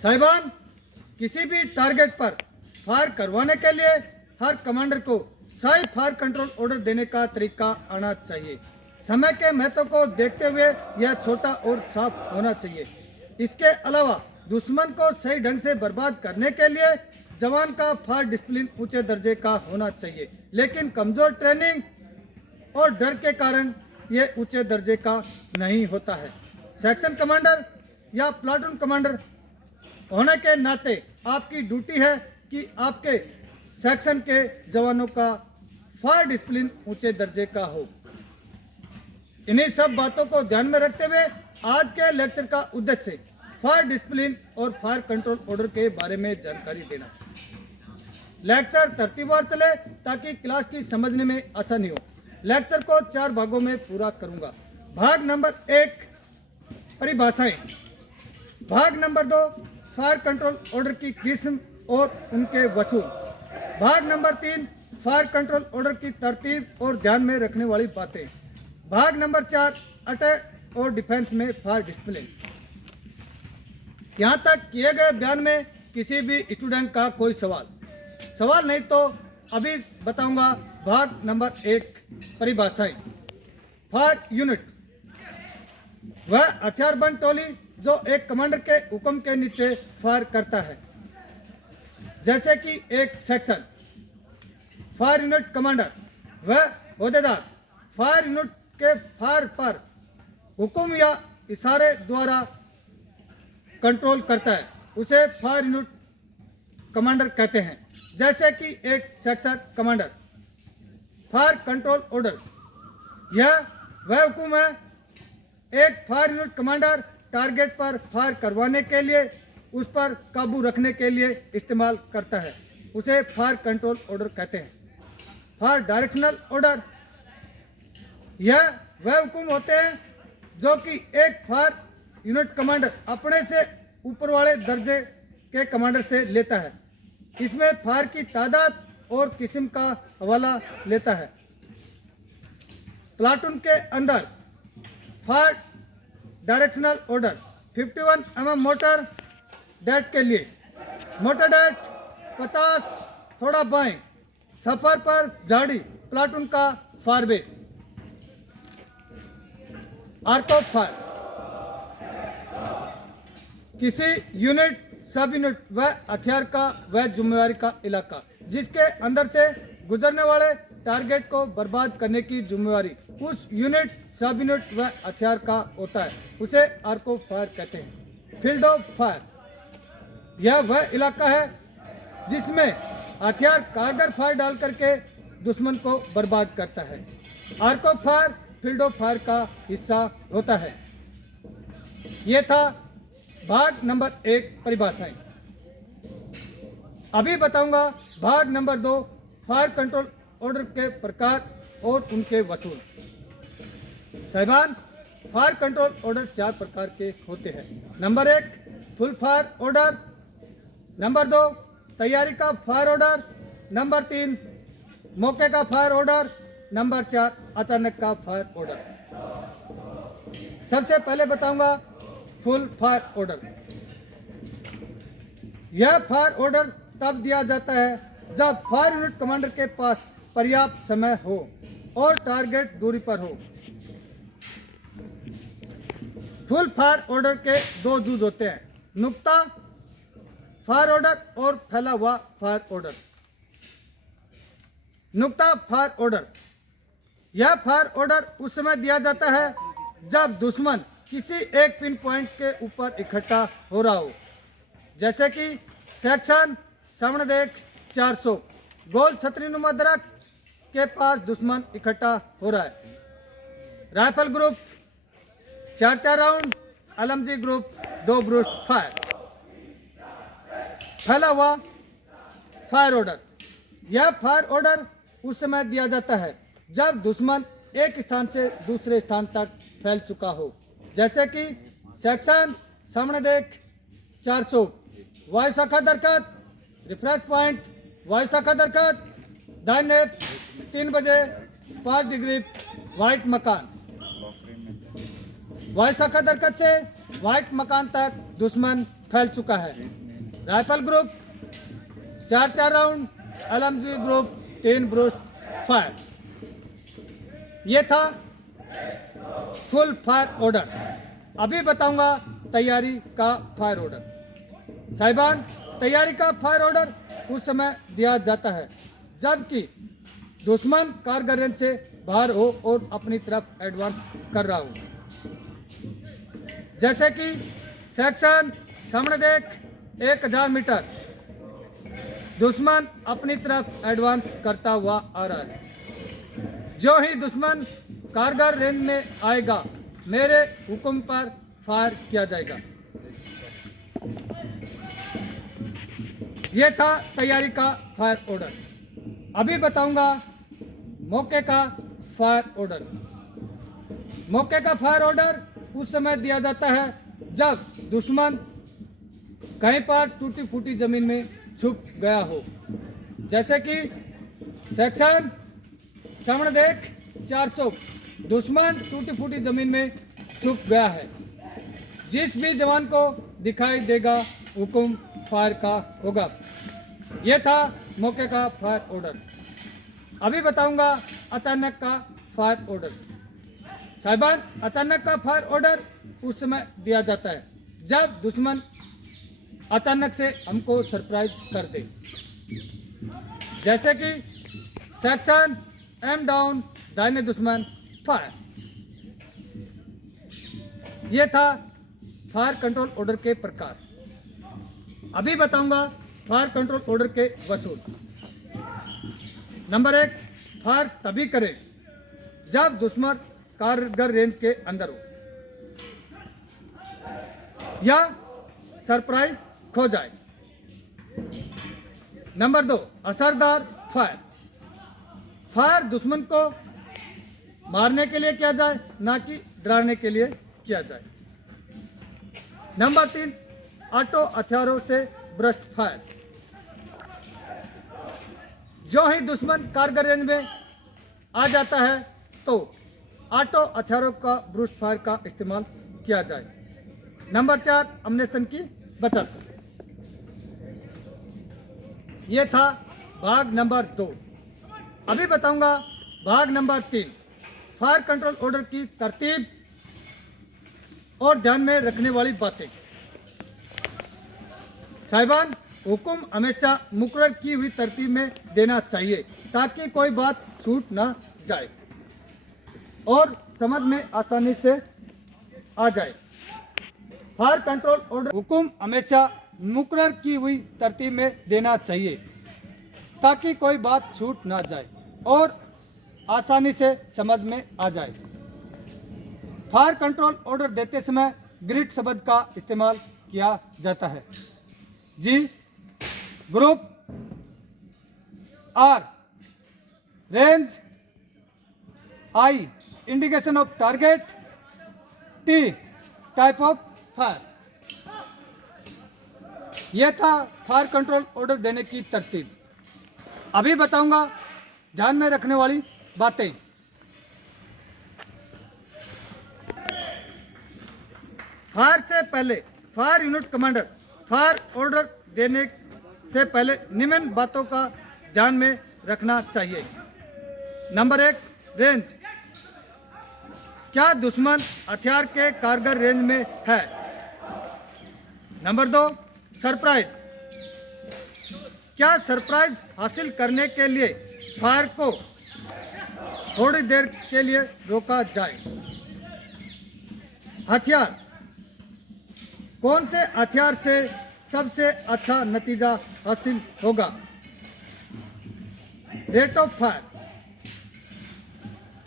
साहिबान, किसी भी टारगेट पर फायर करवाने के लिए हर कमांडर को सही फायर कंट्रोल ऑर्डर देने का तरीका आना चाहिए। समय के महत्व को देखते हुए यह छोटा और साफ होना चाहिए। इसके अलावा दुश्मन को सही ढंग से बर्बाद करने के लिए जवान का फायर डिसिप्लिन ऊंचे दर्जे का होना चाहिए, लेकिन कमजोर ट्रेनिंग और डर के कारण ये ऊंचे दर्जे का नहीं होता है। सेक्शन कमांडर या प्लाटून कमांडर होने के नाते आपकी ड्यूटी है कि आपके सेक्शन के जवानों का फायर डिसिप्लिन ऊंचे दर्जे का हो। इन्हीं सब बातों को ध्यान में रखते हुए आज के लेक्चर का उद्देश्य फायर डिसिप्लिन और फायर कंट्रोल ऑर्डर के बारे में जानकारी देना। लेक्चर तरतीबवार चले ताकि क्लास की समझने में आसानी हो। लेक्चर को 4 भागों में पूरा करूंगा। भाग नंबर 1 परिभाषाएं, भाग नंबर 2 फायर कंट्रोल ऑर्डर की किस्म और उनके वसूल, भाग नंबर 3 फायर कंट्रोल ऑर्डर की तरतीब और ध्यान में रखने वाली बातें, भाग नंबर 4 अटैक और डिफेंस में फायर डिसिप्लिन। यहाँ तक किए गए बयान में किसी भी स्टूडेंट का कोई सवाल नहीं तो अभी बताऊंगा। भाग नंबर 1 परिभाषाएं। फायर यूनिट वह हथियारबंद टोली जो एक कमांडर के हुक्म के नीचे फायर करता है, जैसे कि एक सेक्शन। फायर यूनिट कमांडर वह ओहदेदार फायर यूनिट के फायर पर हुक्म या इशारे द्वारा कंट्रोल करता है, उसे फायर यूनिट कमांडर कहते हैं। जैसे कि एक section commander. Fire control order यह वह हुक्म है एक फायर यूनिट कमांडर टारगेट पर फायर करवाने के लिए उस पर काबू रखने के लिए इस्तेमाल करता है, उसे फायर कंट्रोल ऑर्डर कहते हैं। फायर डायरेक्शनल ऑर्डर यह वह हुक्म होते हैं जो कि एक फायर यूनिट कमांडर अपने से ऊपर वाले दर्जे के कमांडर से लेता है। इसमें फायर की तादाद और किस्म का हवाला लेता है। प्लाटून के अंदर fire directional order 51 mm mortar डेट के लिए मोटर डेट 50 थोड़ा बाएं, सफर पर झाड़ी, प्लाटून का fire base. Arc of fire किसी यूनिट सब यूनिट व हथियार का वह जिम्मेवारी का इलाका जिसके अंदर से गुजरने वाले टारगेट को बर्बाद करने की जिम्मेवारी उस यूनिट सब यूनिट व हथियार का होता है, उसे आर्क ऑफ फायर कहते हैं। फील्ड ऑफ फायर यह वह इलाका है जिसमें हथियार कारगर फायर डाल करके दुश्मन को बर्बाद करता है। Arc of fire field of fire का हिस्सा होता है। यह था भाग नंबर 1 परिभाषाएं। अभी बताऊंगा भाग नंबर 2 फायर कंट्रोल ऑर्डर के प्रकार और उनके वसूल। साहिबान, फायर कंट्रोल ऑर्डर 4 प्रकार के होते हैं। Number 1 full fire order, number 2 तैयारी का फायर ऑर्डर, नंबर 3 मौके का फायर ऑर्डर, नंबर 4 अचानक का फायर ऑर्डर। सबसे पहले बताऊंगा फुल फायर ऑर्डर। यह फायर ऑर्डर तब दिया जाता है जब फायर यूनिट कमांडर के पास पर्याप्त समय हो और टारगेट दूरी पर हो। फुल फायर ऑर्डर के 2 जूज होते हैं, नुक्ता फायर ऑर्डर और फैला हुआ फायर ऑर्डर। नुक्ता फायर ऑर्डर यह फायर ऑर्डर उस समय दिया जाता है जब दुश्मन किसी एक पिन पॉइंट के ऊपर इकट्ठा हो रहा हो, जैसे कि सेक्शन सामने देख 400 गोल छतरीनुमा दरख्त के पास दुश्मन इकट्ठा हो रहा है। Rifle group 4-4 round, LMG group 2 burst fire. फैला हुआ फायर ऑर्डर यह फायर ऑर्डर उस समय दिया जाता है जब दुश्मन एक स्थान से दूसरे स्थान तक फैल चुका हो, जैसे कि सेक्शन सामने देख 400 वायु शाखा दरख्त, रिफ्रेश पॉइंट वायु शाखा दरख्त, दाहिने 3 बजे 5 डिग्री वाइट मकान। वायु शाखा दरख्त से वाइट मकान तक दुश्मन फैल चुका है। Rifle group 4 round, LMG group 3 burst fire. ये था फुल फायर ऑर्डर। अभी बताऊंगा तैयारी का फायर ऑर्डर। साहिबान, तैयारी का फायर ऑर्डर उस समय दिया जाता है जबकि दुश्मन कारगर रेंज से बाहर हो और अपनी तरफ एडवांस कर रहा हो। जैसे कि सेक्शन सामने देख 1000 मीटर दुश्मन अपनी तरफ एडवांस करता हुआ आ रहा है। जो ही दुश्मन कारगर रेंज में आएगा मेरे हुक्म पर फायर किया जाएगा। यह था तैयारी का फायर ऑर्डर। अभी बताऊंगा मौके का फायर ऑर्डर। मौके का फायर ऑर्डर उस समय दिया जाता है जब दुश्मन कहीं पर टूटी फूटी जमीन में छुप गया हो। जैसे कि सेक्शन सामने देख 400 दुश्मन टूटी फूटी जमीन में छुप गया है। जिस भी जवान को दिखाई देगा हुक्म फायर का होगा। यह था मौके का फायर ऑर्डर। अभी बताऊंगा अचानक का फायर ऑर्डर। साहिबान, अचानक का फायर ऑर्डर उस समय दिया जाता है जब दुश्मन अचानक से हमको सरप्राइज कर दे। जैसे कि सेक्शन एम डाउन दाहिने दुश्मन फायर। यह था फायर कंट्रोल ऑर्डर के प्रकार। अभी बताऊंगा फायर कंट्रोल ऑर्डर के वसूल। नंबर 1, फायर तभी करें जब दुश्मन कारगर रेंज के अंदर हो या सरप्राइज खो जाए। नंबर 2, असरदार फायर। फायर दुश्मन को मारने के लिए किया जाए, ना कि डराने के लिए किया जाए। नंबर 3, ऑटो हथियारों से ब्रस्ट फायर। जो ही दुश्मन कारगर रेंज में आ जाता है तो ऑटो हथियारों का ब्रूस्ट फायर का इस्तेमाल किया जाए। नंबर 4, अम्नेशन की बचत। ये था भाग नंबर 2। अभी बताऊंगा भाग नंबर 3, फायर कंट्रोल ऑर्डर की तरतीब और ध्यान में रखने वाली बातें। साहिबान, हुक्म हमेशा मुकर्रर की हुई तरतीब में देना चाहिए ताकि कोई बात छूट ना जाए और समझ में आसानी से आ जाए। फायर कंट्रोल ऑर्डर हुक्म हमेशा मुकर्रर की हुई तरतीब में देना चाहिए ताकि कोई बात छूट ना जाए और आसानी से समझ में आ जाए। फायर कंट्रोल ऑर्डर देते समय ग्रिड शब्द का इस्तेमाल किया जाता है। G, group, R, range, I, indication of target, T, type of fire. यह था फायर कंट्रोल ऑर्डर देने की तरतीब। अभी बताऊंगा ध्यान में रखने वाली बातें। फायर से पहले fire unit commander fire order देने से पहले निम्न बातों का ध्यान में रखना चाहिए। Number 1, range. क्या दुश्मन हथियार के कारगर रेंज में है? Number 2, surprise. क्या सरप्राइज हासिल करने के लिए फायर को थोड़ी देर के लिए रोका जाए? हथियार। कौन से हथियार से सबसे अच्छा नतीजा हासिल होगा? Rate of fire.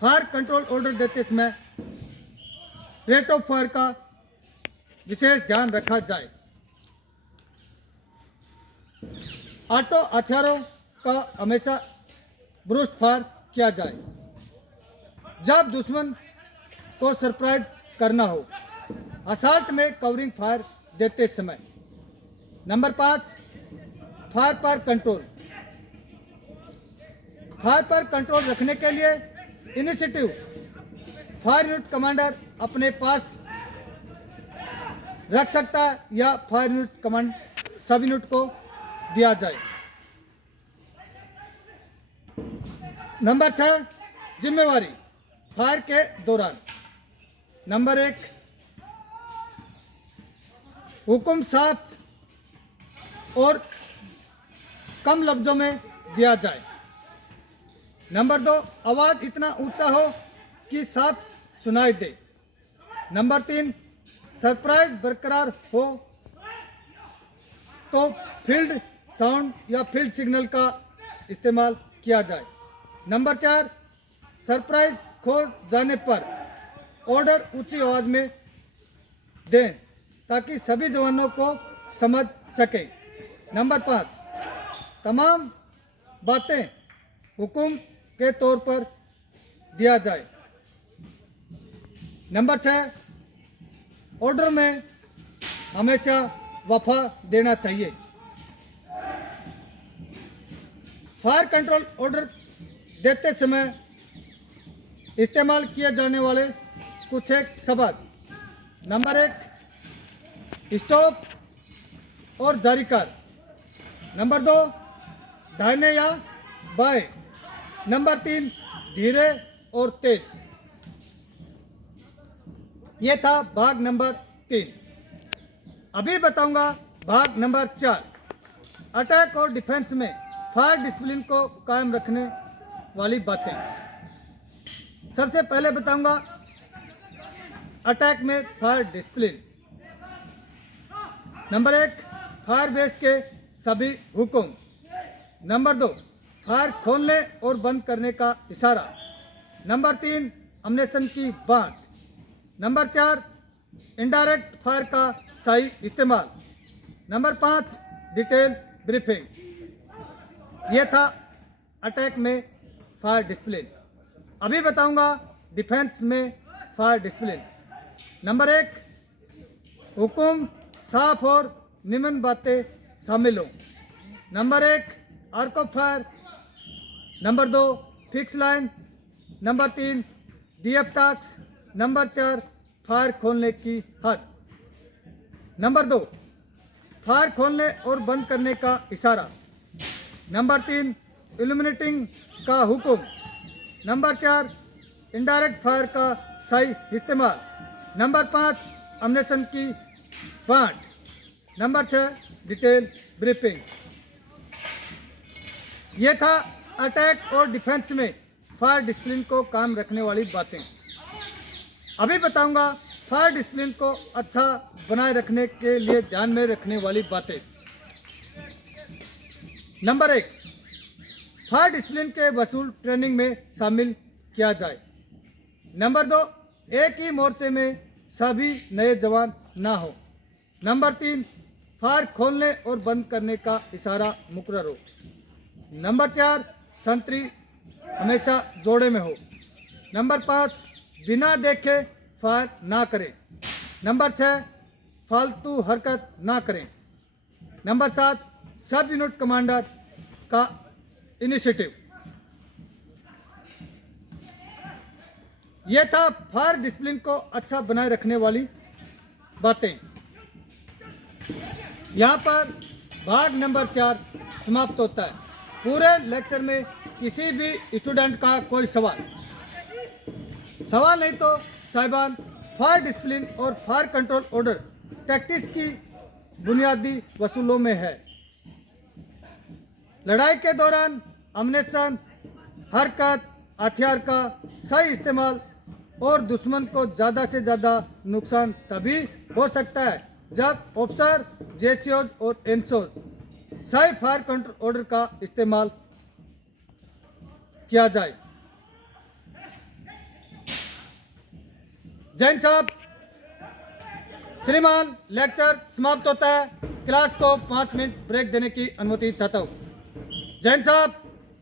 Fire control order देते समय रेट ऑफ फायर का विशेष ध्यान रखा जाए। ऑटो हथियारों का हमेशा ब्रूस्ट फायर किया जाए जब दुश्मन को सरप्राइज करना हो। असॉल्ट में कवरिंग फायर देते समय। नंबर 5, फायर पर कंट्रोल। फायर पर कंट्रोल रखने के लिए इनिशिएटिव फायर यूनिट कमांडर अपने पास रख सकता है या फायर यूनिट कमांड सब यूनिट को दिया जाए। नंबर 6, जिम्मेवारी फायर के दौरान। नंबर 1, हुक्म साफ और कम लफ्जों में दिया जाए। नंबर 2, आवाज़ इतना ऊंचा हो कि साफ सुनाई दे। नंबर 3, सरप्राइज बरकरार हो तो फील्ड साउंड या फील्ड सिग्नल का इस्तेमाल किया जाए। नंबर 4, सरप्राइज खो जाने पर ऑर्डर ऊंची आवाज़ में दें ताकि सभी जवानों को समझ सके। नंबर 5, तमाम बातें हुक्म के तौर पर दिया जाए। नंबर 6, ऑर्डर में हमेशा वफा देना चाहिए। फायर कंट्रोल ऑर्डर देते समय इस्तेमाल किए जाने वाले कुछ एक शब्द। नंबर 1, स्टॉप और जारी कर। नंबर 2, दाहिने या बाएं। नंबर 3, धीरे और तेज। ये था भाग नंबर 3। अभी बताऊंगा भाग नंबर 4, अटैक और डिफेंस में फायर डिसिप्लिन को कायम रखने वाली बातें। सबसे पहले बताऊंगा अटैक में fire discipline. Number 1, fire base के सभी हुक्म। नंबर 2, फायर खोलने और बंद करने का इशारा। नंबर 3, अम्नेशन की बांट। नंबर 4, इनडायरेक्ट फायर का सही इस्तेमाल। Number 5, detail briefing. ये था अटैक में फायर डिसिप्लिन। अभी बताऊंगा डिफेंस में फायर डिसिप्लिन। नंबर 1, हुक्म साफ और निम्न बातें शामिल हो। Number 1, arc of fire. Number 2, fix line. Number 3, DF task. Number 4, fire खोलने की हद। नंबर 2, फायर खोलने और बंद करने का इशारा। नंबर 3, इल्यूमिनेटिंग का हुक्म। नंबर 4, इनडायरेक्ट फायर का सही इस्तेमाल। नंबर 5, अम्नेशन की बांट। Number 6, detail briefing. ये था अटैक और डिफेंस में फायर डिसिप्लिन को कायम रखने वाली बातें। अभी बताऊंगा फायर डिसिप्लिन को अच्छा बनाए रखने के लिए ध्यान में रखने वाली बातें। नंबर 1, फायर डिसिप्लिन के वसूल ट्रेनिंग में शामिल किया जाए। नंबर 2, एक ही मोर्चे में सभी नए जवान ना हो। नंबर 3, फायर खोलने और बंद करने का इशारा मुकर्रर हो। नंबर 4, संतरी हमेशा जोड़े में हो। नंबर 5, बिना देखे फायर ना करें। नंबर 6, फालतू हरकत ना करें। नंबर 7, सब यूनिट कमांडर का इनिशिएटिव। यह था फायर डिसिप्लिन को अच्छा बनाए रखने वाली बातें। यहाँ पर भाग नंबर 4 समाप्त होता है। पूरे लेक्चर में किसी भी स्टूडेंट का कोई सवाल नहीं तो साहिबान, फायर डिसिप्लिन और फायर कंट्रोल ऑर्डर टैक्टिक्स की बुनियादी वसूलों में है। लड़ाई के दौरान अम्नेशन, हरकत, हथियार का सही इस्तेमाल और दुश्मन को ज़्यादा से ज़्यादा नुकसान तभी हो सकता है जब ऑफिसर, जेसीओज और एनसोज सही फायर कंट्रोल ऑर्डर का इस्तेमाल किया जाए। जैन साहब, श्रीमान, लेक्चर समाप्त होता है। क्लास को 5 मिनट ब्रेक देने की अनुमति चाहता हूँ। जैन साहब।